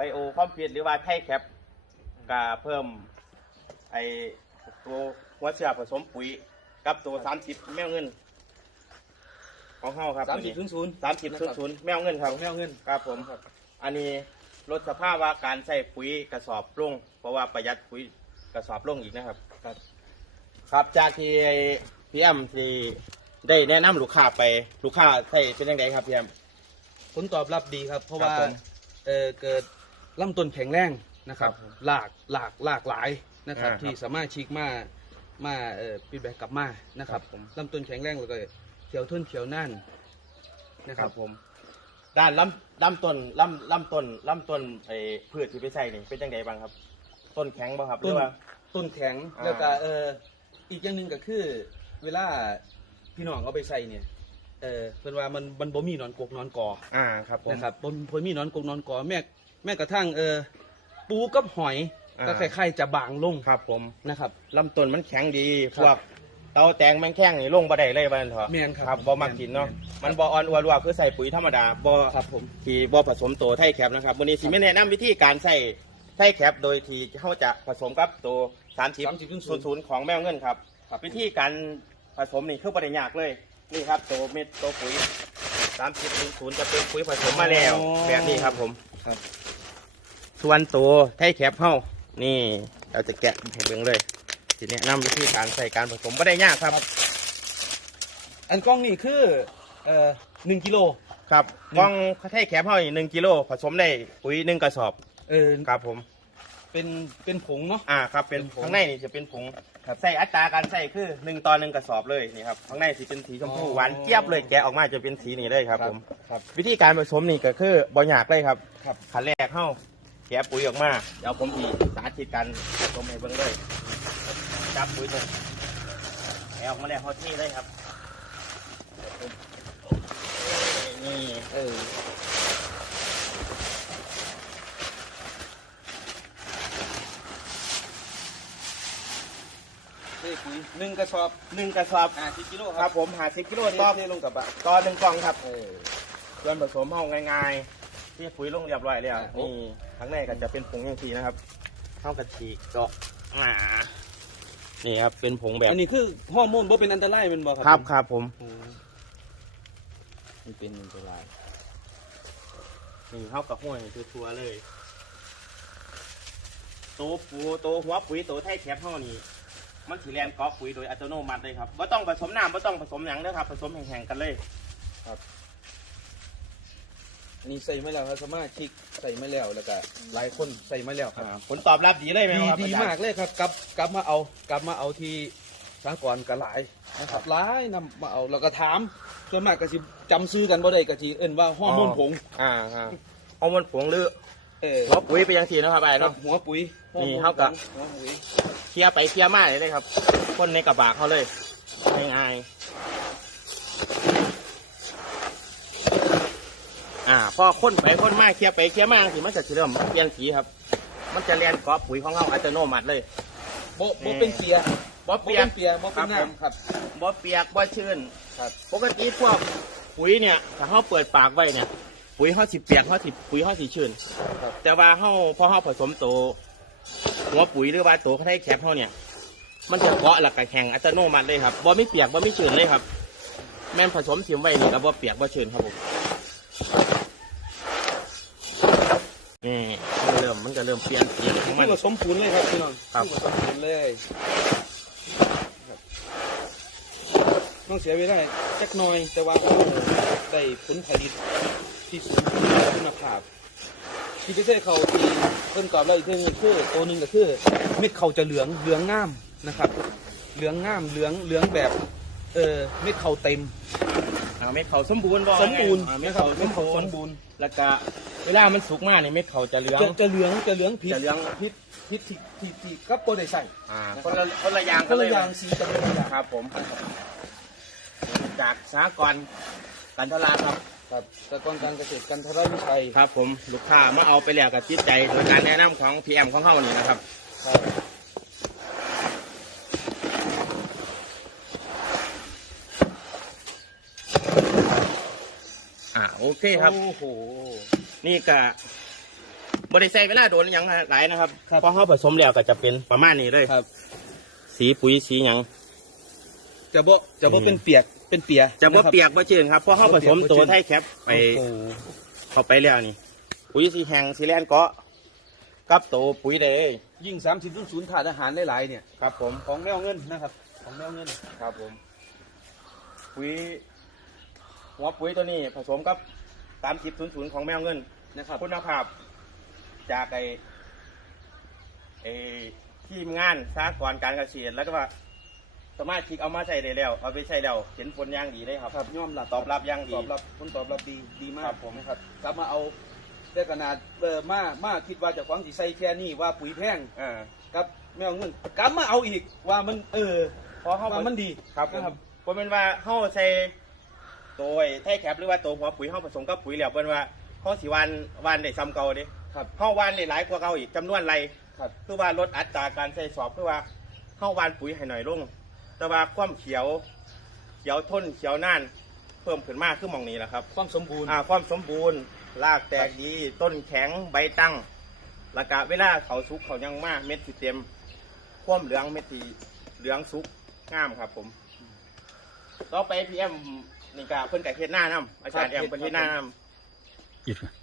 ไบโอคอมพิวหรือว่าไทแคปก็เพิ่มไอตัวหัวเชื้อผสมปุ๋ยกับตัว30แมวเงิน ของเฮาครับสามสิบศูนย์ศูนย์สามสิบศูนย์ศูนย์แมวเงินครับแมวเงินครับผมอันนี้ลดสภาพว่าการใส่ปุ๋ยกระสอบลง เพราะว่าประหยัดปุ๋ยกระสอบลงอีกนะครับ ครับ ครับจากที่พี่แอมที่ได้แนะนำลูกค้าไปลูกค้าใส่เป็นยังไงครับพี่แอมผลตอบรับดีครับ เพราะครับว่าผมเออเกิด ลำต้นแข็งแรงนะครับครับผมหลากหลากหลากหลายนะครับ อ่าครับ ที่สามารถชิกมามาเอ่อปีแบกกลับมานะครับครับผมลำต้นแข็งแรงแล้วก็เขียวท้นเขียวน่านนะคครัรับบผม ด้านลำลำต้นลำลำต้นลำต้นไอ้พืชที่ไปใส่นี่เป็นยังไงบ้างครับ ต้นแข็งบ่ครับหรืต้อนว่า ต้นแข็งอ่า แล้วก็เอออีกอย่างหนึ่งก็คือเวลาพี่น้องเอาไปใส่เนี่ยเออเป็นว่ามันมันบ่มีหนอนกกหนอนกอ อ่าครับผม นะครับบ่บ่มีหนอนกกหนอนกอแม่แม่กระทั่งเออปูกับหอยอ่า ก็คล้ายๆจะบางลงครับผมนะครับ ลำต้นมันแข็งดีคพรับวกเตาแตงแมงแข้งนี่ลงบ่ได้เลยบ้านเถอะแม่นครับครับบ่มักกินเนาะแม่น มันบ่อ่อนอวรัวคือใส่ปุ๋ยธรรมดาบ่ครับผม ที่บ่ผสมตัวไทยแคปนะครับวันนี้สิไม่แนะนำวิธีการใส่ไทยแคปโดยที่เขาจะผสมกับตัว30 30 00ของแมวเงินครับ ครับวิธีการผสมนี่คือบ่ได้ยากเลยนี่ครับตัวเม็ดตัวปุ๋ย30 00จะเป็นปุ๋ยผสมมาแล้ว อ๋อ แบบนี้ครับผม ครับ ส่วนตัวไทยแคปเฮานี่ เราจะแกะให้เบิ่งเลยสิแนะนำวิธีการใส่การผสมบ่ได้ยากครับ อันกล้องนี่คือเอ่อหนึ่งกิโล ครับกล้องไทยแคปเฮานี่หนึ่งกิโลผสมได้ปุ๋ยหนึ่งกระสอบเออครับผม เป็นเป็นผงเนาะ อ่าครับเป็นเป็นผงข้างในนี่จะเป็นผงใส่อัตราการใส่คือหนึ่งต่อหนึ่งกระสอบเลยนี่ครับข้างในสีเป็นสีชมพูอ๋อหวานเจี๊ยบเลยแกะออกมาจะเป็นสีนี้เลยครับครับผมครับวิธีการผสมนี่ก็คือบอยากเลยครับครับขั้นแรกเข้า แกะปุ๋ยออกมา เดี๋ยวผมอีสาธิตการผสมให้เบิ่งเลยจับปุ๋ยเลยแกะออกมาแล้วเขาที่เลยครับ นี่เออเทปุ๋ยหนึ่งกระสอบหนึ่งกระสอบอ่าสิบกิโลคครัรับบผมหาสิบกิโลต่อเทลงกับบะต่อหนึ่งกล่องครับเออ ส่วนผสมเอาง่ายๆ ที่ปุ๋ยลงเรียบร้อยแล้วอ่านี่ครั้งแรกก็จะเป็นผงอย่างทีนะครับเท่ากับฉีกก็อ่านี่ครับเป็นผงแบบอันนี้คือฮอร์โมนบ่เป็นอันตรายแมันบ่ครัครับครับผมอืมมันเป็นอันตรายนี่เท่ากับห้วยทัวร์ๆเลยโตวปูโตวหัวปุ๋ยโตวไทยแคปเท่านี้มันสีแลนกอกปุ๋ยโดยอัตโนมัติเลยครับไม่ต้องผสมน้ำไม่ต้องผสมหยังนะครับ ผสมแห้งๆกันเลย อันนี้ใส่มาแล้วครับสามารถชิกใส่มาแล้วแล้วก็หลายคนใส่มาแล้วครับ ผลตอบรับดีเลยไหมดีครับดีอจรย์มากเลยครับกลับกลับมาเอากลับมาเอาที่สากรณ์ก็หลายนะครับหลายนำมาเอาแล้วก็ถามส่วนมากก็สิจำซื้อกันบ่ได้ก็สิเอิ้นว่าฮอร์โมนผงอ่าอ่าเอามันผงหรือเออหัวปุ๋ยไปยังทีนะครับไอ้ครัเนาะบหัวปุ๋ยนี่เท่ากับหัวปุ๋ยเคลียร์ไปเคลียร์มาเลยเลยครับ คนในกระบะเขาเลยง่ายๆ อ่าพอคนไปคนมาเคลียร์ไปเคลียร์มาสิมันจะเริ่มเปลี่ยนสีครับ มันจะเรียนกรอบปุ๋ยของเราอัตโนมัติเลยบ่บ่เป็นเปียบ่บ่เปีเป็ยกนเปียบ่เป็นครับผมน้ำครับบ่เปียกบ่ชื้นครับปกติพวกปุ๋ยเนี่ยถ้าเขาเปิดปากไว้เนี่ย ปุ๋ยเขาสิเปียกเขาสิปุ๋ยเขาสิชื้นครับแต่ว่าเขาพอเขาผสมโตวหัวปุ๋ยหรือว่าโตวเขาได้แคปเขาเนี่ย มันจะเกาะหลักกระแข่งอัตโนมัติเลยครับบ่ไม่เปียกบ่ไม่ชื้นเลยครับ แม่นผสมเสียมไว้นี่ก็บ่เปียกบ่ชื้นครับผม นี่มันก็เริ่มมันก็เริ่มเปลี่ยนสีของมัมันนผสมปูนเลยครับพี่น้องครับผสมปูนเลยครับต้องเสียเวลาจักหน่อย แต่ว่าเราได้ผลผลิตที่สูงคุณภาพ ที่ประเทศเขาที่เพิ่นตอบเราอีกเรื่องหนึงคือตัวหนึ่งก็คือเม็ดเขาจะเหลืองเหลืองงามนะครับ เหลืองงามเหลืองเหลืองแบบเออเม็ดเขาเต็มเอาเม็ดเขาสมบูรณ์บ่สมบูรณ์อ่าเม็ดนะครับเขาสเม็ดมเขาบูสรมณ์บูรณ์แล้วก็เวลามันสุกมากนี่เม็ดเขาจะเหลือง จะจะเหลืองจะเหลืองผิดจะเหลืองผิดผิดที่ที่ที่กับโปรได้ใส่อ่าคนละคนละอย่างคกันนเลละยอย่างสีกันคนละอย่าง ครับผมจากสากรณ์กันทลาครับ ครับสหกรณ์การเกษตรกันทรวิชัยครับผมลูกค้ามาเอาไปแล้วกับจิตใจโดยการแนะนำของพีเอ็มของเขานี่นะครับ ครับ โอเคครับ โอ้โห นี่ก็บริใส่เวลาโดนหยังหลายนะครับเพราะเขาผสมแล้วก็จะเป็นประมาณนี้เลยครับ สีปุ๋ยสีหยังจะบ่จะบ่เป็นเปียกเป็นเปียจะบ่นครับเปียกบ่ชื้นครับเพราะเขาผสมบ่เปียกบ่ตัวชื้นไทยแคปไปโอ้โหเข้าไปแล้วนี่ ปุ๋ยสีแห้งสีแลนเกาะกับตัวปุ๋ยเดยยิ่งสามสิบศูนย์ถาดอาหารหลายๆเนี่ยครับ ผมของแมวเงินนะครับ ของแมวเงินครับผม ปุ๋ย หัวปุ๋ยตัวนี้ผสมกับสามสิบศูนย์ศูนย์ของแมวเงินนะครับคุณภาพ จากไอไอทีมงานสากรณ์การเกษตรแล้วก็ว่าสามารถคลิกเอามาใช้ได้แล้วเอาไปใช้แล้วเห็นผลอย่างดีเลยครับครับยอมรับตอบรับอย่างดีตอบรับผลตอบรับดีดีมากครับผมนะครับ กลับมาเอาได้ขนาดเออมามาคิดว่าเจะฟังสิใส่แค่นี้ว่าปุ๋ยแพงอ่ากับแมวเงินกลับมาเอาอีกว่ามันเออเพราะเขาว่ามันดีครับนะครับผมเป็นว่าเขาใช้ ตัวไอ้ไทยแคปหรือว่าตัวหัวปุ๋ยเขาผสมกับปุ๋ยแล้วเป็นว่าเขาสิวันวันได้ซ้ำเก่าเดิครับเขาวันได้หลายกว่าเก่าอีกจำนวนไรครับคือว่าลดอัตราการใช้สอบคือว่าเข้าวานปุ๋ยให้หน่อยลง แต่ว่าความเขียว เขียวทนเขียวนานเพิ่มขึ้นมากขึ้นมองนี้แหละครับ ความสมบูรณ์ อ่าความสมบูรณ์รากแตกดีต้นแข็งใบตั้งแล้วก็เวลาเขาสุกเขายังมากเม็ดสีเต็ม ความเหลืองเม็ดสีเหลืองสุกงามครับผม ต่อไปพีเอ็ม นี่ก็เพิ่นกับเฮ็ดหน้าน้ำอาจารย์แอมเพิ่นเฮ็ดหน้าน้ำ